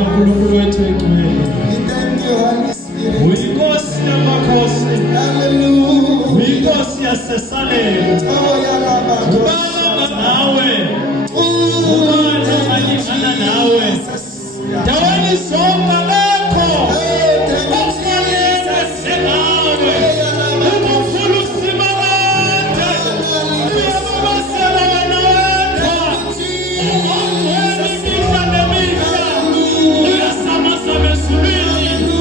uNkulunkulu wethu engcwele. We thank you, Holy Spirit. Uyinkosi yamakhosi. Hallelujah. Uyinkosi yaseSalem. Oh, Yalaba. Ubaba nawe. Ubaba malingana nawe. Dawani sonke lekho. Okufanele sengawe. Ubukhulu sibalade. Uyababasela wena wedwa. Ungongcwele imihla nemihla. Uyasamaza bezulwini.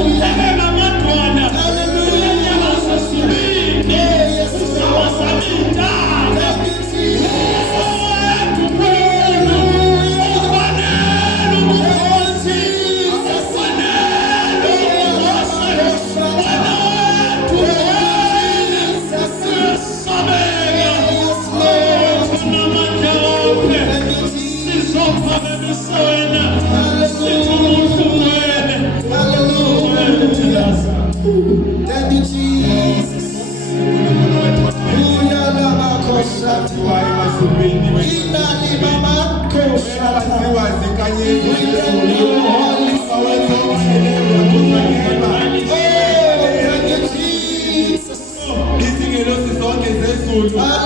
Uphekela amadwala. Uyanyabaza ezulwini. Usamaza intaba. Thank you, Jesus. Hallelujah.